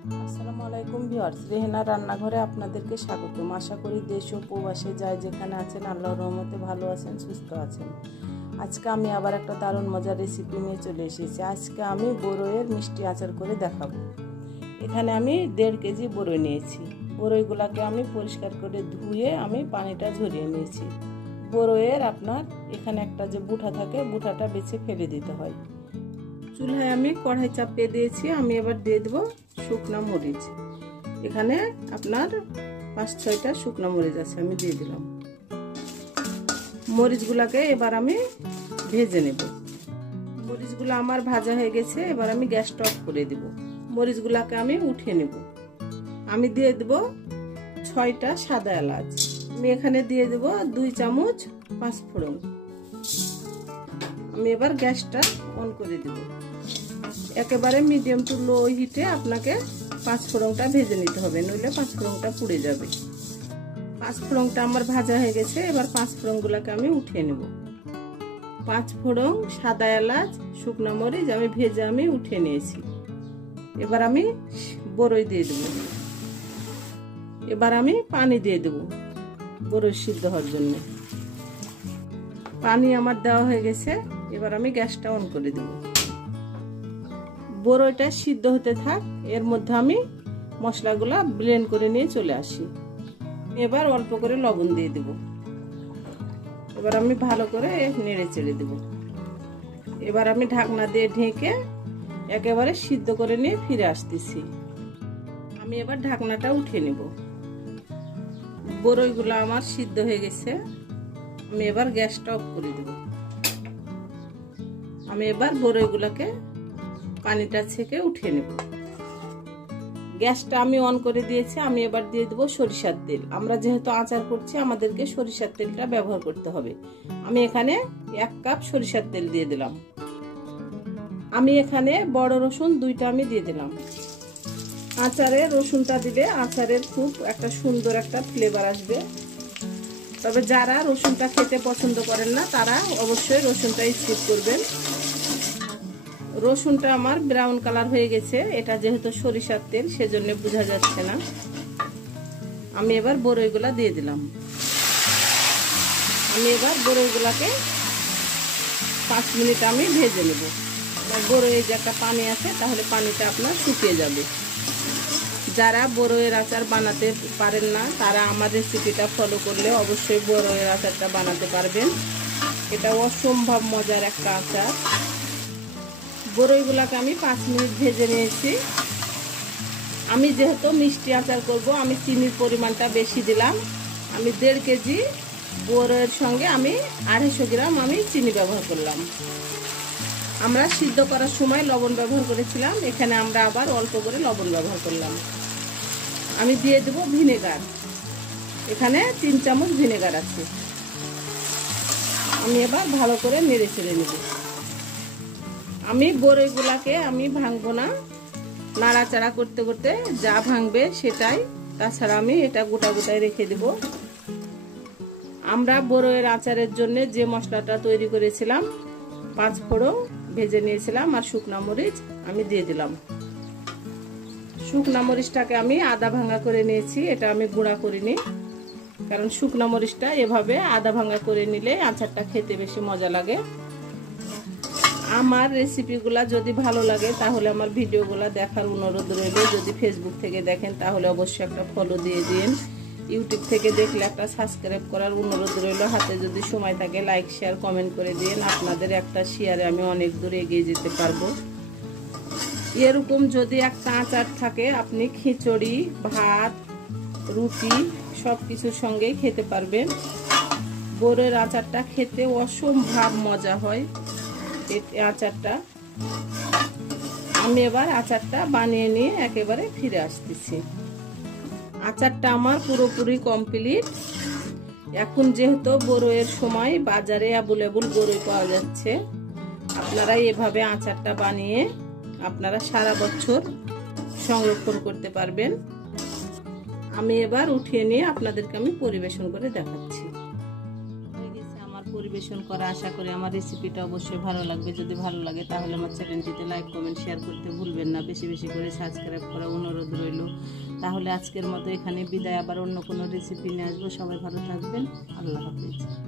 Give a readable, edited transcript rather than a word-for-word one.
আসসালামু আলাইকুম ভিউয়ার্স, রেহেনা রান্নাঘরে আপনাদেরকে স্বাগতম। আশা করি দেশ ও প্রবাসে যায় যেখানে আছেন আল্লাহর রহমতে ভালো আছেন, সুস্থ আছেন। আজকে আমি আবার একটা দারুণ মজার রেসিপি নিয়ে চলে এসেছি। আজকে আমি বড়ইয়ের মিষ্টি আচার করে দেখাবো। এখানে আমি 1.5 কেজি বড়ই নিয়েছি। বড়ইগুলোকে আমি পরিষ্কার করে ধুয়ে আমি পানিটা ঝরিয়ে নিয়েছি। বড়ইয়ের আপনার এখানে একটা যে বুটা থাকে, বুটাটা বেছে ফেলে দিতে হয়। চুলায় আমি কড়াই চাপিয়ে দিয়েছি। আমি এবার দিয়ে দেবো শুকনা মরিচ। এখানে আপনার 5-6টা শুকনা মরিচ আছে, আমি দিয়ে দিলাম। মরিচগুলাকে এবার আমি ভেজে নেব। মরিচগুলো আমার ভাজা হয়ে গেছে। এবার আমি গ্যাসটা অফ করে দেব। মরিচগুলাকে আমি উঠিয়ে নেব। আমি দিয়ে দেব 6টা সাদা এলাচ। আমি এখানে দিয়ে দেব 2 চামচ পাঁচফোড়ন। আমি এবার গ্যাসটা অন করে দেব। একেবারে মিডিয়াম টু লো হিটে আপনাকে পাঁচফোড়নটা ভেজে নিতে হবে, নইলে পাঁচফোড়নটা পুড়ে যাবে। পাঁচফোড়নটা আমার ভাজা হয়ে গেছে। এবার পাঁচফোড়নগুলোকে আমি উঠিয়ে নেব। পাঁচফোড়ন, সাদা এলাচ, শুকনো মরিচ আমি ভেজে উঠিয়ে নিয়েছি। এবার আমি বড়ই দিয়ে দেব। এবার আমি পানি দিয়ে দেব বড়ই সিদ্ধ হওয়ার জন্য। পানি আমার দেওয়া হয়ে গেছে। এবার আমি গ্যাসটা অন করে দেব। বড়ইটা সিদ্ধ হতে থাক, এর মধ্যে আমি মশলাগুলা ব্লেন্ড করে নিয়ে চলে আসি। এবার অল্প করে লবণ দিয়ে দেব। এবার আমি ভালো করে নেড়ে চেড়ে দেব। এবার আমি ঢাকনা দিয়ে ঢেকে একেবারে সিদ্ধ করে নিয়ে ফিরে আসতেছি। আমি এবার ঢাকনাটা উঠিয়ে নেব। বড়ইগুলো আমার সিদ্ধ হয়ে গেছে। আমি এবার গ্যাসটা অফ করে দেব। আমি এবার বড়ইগুলোকে পানিটা ছেঁকে উঠিয়ে নেব। গ্যাসটা আমি অন করে দিয়েছি। আমি এবার দিয়ে দেবো সরিষার তেল। আমরা যেহেতু আচার করছি, আমাদেরকে সরিষার তেলটা ব্যবহার করতে হবে। আমি এখানে 1 কাপ সরিষার তেল দিয়ে দিলাম। আমি এখানে বড় রসুন 2টা আমি দিয়ে দিলাম। আচারে রসুনটা দিলে আচারের খুব একটা সুন্দর একটা ফ্লেভার আসবে। তবে যারা রসুনটা খেতে পছন্দ করেন না, তারা অবশ্যই রসুনটা স্কিপ করবেন। রসুনটা আমার ব্রাউন কালার হয়ে গেছে। এটা যেহেতু সরিষার তেল, সেজন্য বোঝা যাচ্ছে না। আমি এবার বড়ইগুলা দিয়ে দিলাম। আমি এবার বড়ইগুলাকে 5 মিনিট আমি ভেজে নেব। বড়ইয়ে যে একটা পানি আছে, তাহলে পানিটা আপনার শুকিয়ে যাবে। যারা বড়ইয়ের আচার বানাতে পারেন না, তারা আমার রেসিপিটা ফলো করলে অবশ্যই বড়ইয়ের আচারটা বানাতে পারবেন। এটা অসম্ভব মজার একটা আচার। বড়ইগুলাকে আমি 5 মিনিট ভেজে নিয়েছি। আমি যেহেতু মিষ্টি আচার করব, আমি চিনির পরিমাণটা বেশি দিলাম। আমি 1.5 কেজি বড়ইয়ের সঙ্গে আমি 250 গ্রাম আমি চিনি ব্যবহার করলাম। আমরা সিদ্ধ করার সময় লবণ ব্যবহার করেছিলাম, এখানে আমরা আবার অল্প করে লবণ ব্যবহার করলাম। আমি দিয়ে দেব ভিনেগার। এখানে 3 চামচ ভিনেগার আছে। আমি এবার ভালো করে নেড়ে চেড়ে নেব। আমি বড়ইগুলাকে আমি ভাঙবো না, নাড়াচাড়া করতে করতে যা ভাঙবে সেটাই, তাছাড়া আমি এটা গোটা গোটায় রেখে দেব। আমরা বড়ইয়ের আচারের জন্য যে মশলাটা তৈরি করেছিলাম, পাঁচফোড়ন ভেজে নিয়েছিলাম আর শুকনা মরিচ আমি দিয়ে দিলাম। শুকনা মরিচটাকে আমি আধা ভাঙা করে নিয়েছি। এটা আমি গুঁড়া করিনি, কারণ শুকনা মরিচটা এভাবে আধা ভাঙা করে নিলে আচারটা খেতে বেশি মজা লাগে। আমার রেসিপিগুলা যদি ভালো লাগে, তাহলে আমার ভিডিওগুলা দেখার অনুরোধ রইল। যদি ফেসবুক থেকে দেখেন, তাহলে অবশ্যই একটা ফলো দিয়ে দিন। ইউটিউব থেকে দেখলে একটা সাবস্ক্রাইব করার অনুরোধ রইল। হাতে যদি সময় থাকে লাইক, শেয়ার, কমেন্ট করে দিন। আপনাদের একটা শেয়ারে আমি অনেক দূর এগিয়ে যেতে পারবো। এরকম যদি একটা আচার থাকে, আপনি খিচুড়ি, ভাত, রুটি সব কিছুর সঙ্গেই খেতে পারবেন। বড়ইয়ের আচারটা খেতে অসম্ভব মজা হয় আচারটা। আমি এবার আচারটা বানিয়ে নিয়ে একেবারে ফিরে আসতেছি। আচারটা আমার পুরোপুরি কমপ্লিট। এখন যেহেতু বড়ইয়ের সময়, বাজারে অ্যাভেলেবল বড়ই পাওয়া যাচ্ছে। আপনারা এভাবে আচারটা বানিয়ে আপনারা সারা বছর সংরক্ষণ করতে পারবেন। আমি এবার উঠিয়ে নিয়ে আপনাদেরকে আমি পরিবেশন করে দেখাচ্ছি। হয়ে গেছে আমার পরিবেশন করা। আশা করি আমার রেসিপিটা অবশ্যই ভালো লাগবে। যদি ভালো লাগে তাহলে আমার চ্যানেলটিতে লাইক কমেন্ট শেয়ার করতে ভুলবেন না। বেশি বেশি করে সাবস্ক্রাইব করা অনুরোধ রইল। তাহলে আজকের মতো এখানে বিদায়, আবার অন্য কোনো রেসিপি নিয়ে আসবো। সবাই ভালো থাকবেন। আল্লাহ হাফেজ।